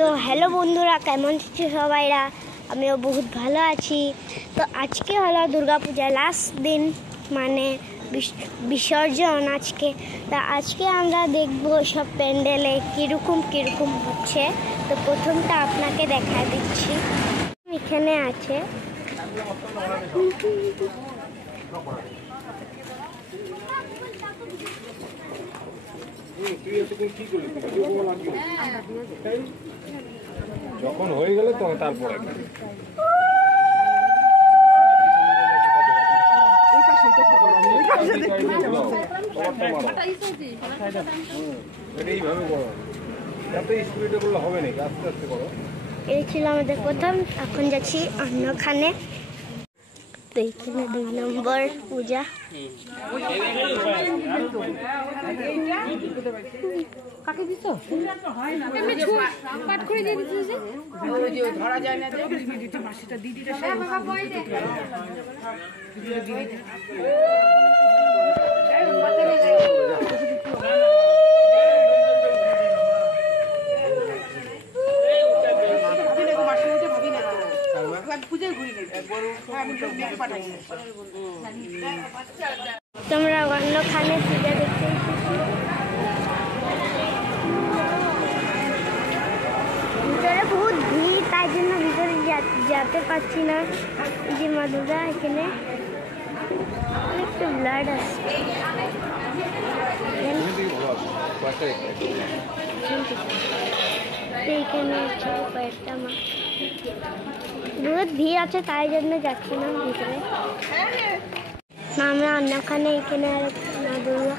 তো হ্যালো বন্ধুরা, কেমন আছো সবাইরা? আমিও বহুত ভালো আছি। তো আজকে হলো দুর্গাপূজার লাস্ট দিন, মানে বিসর্জন আজকে। তা আজকে আমরা দেখবো সব প্যান্ডেলে কীরকম হচ্ছে। তো প্রথমটা আপনাকে দেখা দিচ্ছি, এখানে আছে। যখন হয়ে গেলে তখন তারপরে এইভাবে করো, এত স্পিডে করলে হবে না, আস্তে আস্তে করো। এই ছিল আমাদের প্রথম, এখন যাচ্ছি অন্যখানে। তো এইখানে 2 নম্বর পূজা। কাকে দিছ? পাঠ করে দিয়ে দিছিস যে ধরা যায় না যে দিদিটা মাসিটা দিদিটা সে বাবা কই দে তোমরা অন্যখানে পূজা দেখতে এসেছি। ভিতরে বহুত ভিড়, তাই জন্য ভিতরে যেতে পারছি না। যে মা দুর্গা এখানে একটু ব্লাড আসছে। এইখানে আছে কয়েকটা মা, বহুত ভিড় আছে, তাই জন্য যাচ্ছি না ভিতরে। আমরা অন্যখানে এখানে আর মা দুর্গা।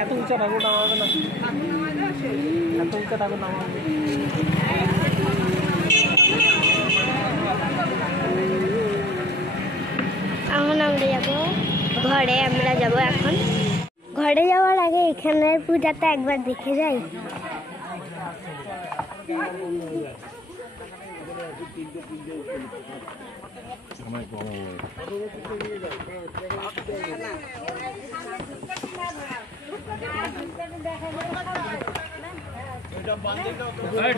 এত উঁচা ঠাকুর নামাবে না, এত উঁচা ঠাকুর নামাবে। এখন আমরা যাবো ঘরে। আমরা যাব এখন ঘরে। যাওয়ার আগে এখানের পূজাটা একবার দেখে যাই।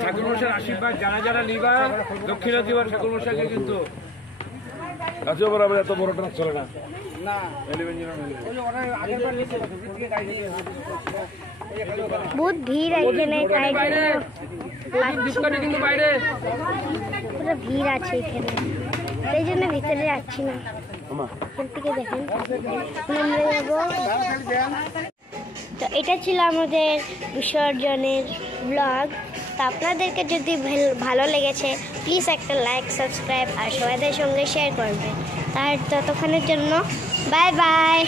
ঠাকুর মশাইয়ের আশীর্বাদ যারা যারা নিবা, দক্ষিণা দিবার ঠাকুর মশাইকে। কিন্তু এত বড়টা চলে না। বহুত ভিড় এখানে, পুরো ভিড় আছে এখানে, সেই জন্য ভিতরে যাচ্ছি না। এখান থেকে দেখেন আমরা যাবো। তো এটা ছিল আমাদের বিসর্জনের ব্লগ। তো আপনাদেরকে যদি ভালো লেগেছে প্লিজ একটা লাইক, সাবস্ক্রাইব আর সবাইদের সঙ্গে শেয়ার করবেন। আর ততক্ষণের জন্য বাই বাই।